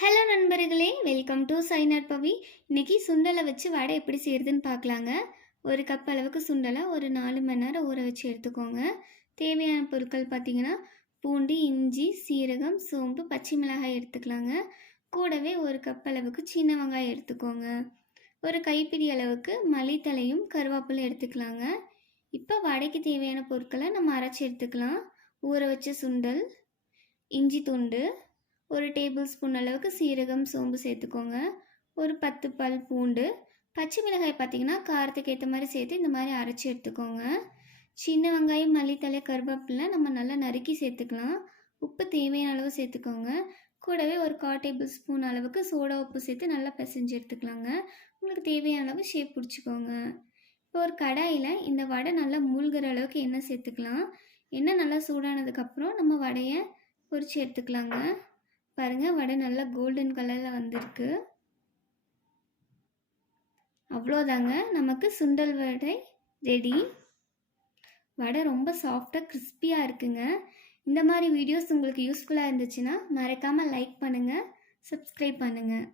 Hello நண்பர்களே, welcome to சைனர் பவி. இன்னைக்கு சுண்டலை வச்சு வடை எப்படி செய்யறதுன்னு பார்க்கலாங்க. ஒரு கப் அளவுக்கு சுண்டலை ஒரு 4 மணி நேரம் ஊற வச்சு எடுத்துக்கோங்க. தேவையான பொருட்கள் பார்த்தீங்கன்னா பூண்டு, இஞ்சி, சீரகம், சோம்பு, பச்சை மிளகாய் எடுத்துக்கலாங்க. கூடவே ஒரு கப் அளவுக்கு சின்ன வெங்காயம் எடுத்துக்கோங்க. ஒரு கைப்பிடி அளவுக்கு மல்லித்தலையும் கருவேப்பிலை எடுத்துக்கலாங்க. இப்போ வடைக்கு தேவையான பொருட்களை நம்ம அரைச்சி எடுத்துக்கலாம். ஊற வச்ச சுண்டல், இஞ்சி துண்டு, ஒரு டேபிள் ஸ்பூன் அளவுக்கு சீரகம், சோம்பு சேர்த்துக்கோங்க. ஒரு 10 பல் பூண்டு, பச்சை மிளகாய் பார்த்தீங்கன்னா காரத்துக்கு ஏற்ற மாதிரி சேர்த்து இந்த மாதிரி அரைச்சி எடுத்துக்கோங்க. சின்ன வெங்காயம், மல்லித்தலை, கருவேப்பிலை நம்ம நல்லா நறுக்கி சேர்த்துக்கலாம். உப்பு தேவையான அளவு சேர்த்துக்கோங்க. கூடவே ஒரு 1/4 டேபிள் ஸ்பூன் அளவுக்கு சோடா உப்பு சேர்த்து நல்லா பிசைஞ்சு எடுத்துக்கலாங்க. உங்களுக்கு தேவையான அளவு ஷேப் பிடிச்சிக்கோங்க. இப்போ ஒரு கடாயில் இந்த வடை நல்லா மூழ்கிற அளவுக்கு எண்ணெய் சேர்த்துக்கலாம். எண்ணெய் நல்லா சூடானதுக்கப்புறம் நம்ம வடையை பொரித்து எடுத்துக்கலாங்க. பாருங்கள், வடை நல்லா கோல்டன் கலரில் வந்திருக்கு. அவ்வளோதாங்க, நமக்கு சுண்டல் வடை ரெடி. வடை ரொம்ப சாஃப்டாக கிறிஸ்பியாக இருக்குங்க. இந்த மாதிரி வீடியோஸ் உங்களுக்கு யூஸ்ஃபுல்லாக இருந்துச்சுன்னா மறக்காமல் லைக் பண்ணுங்கள், சப்ஸ்கிரைப் பண்ணுங்கள்.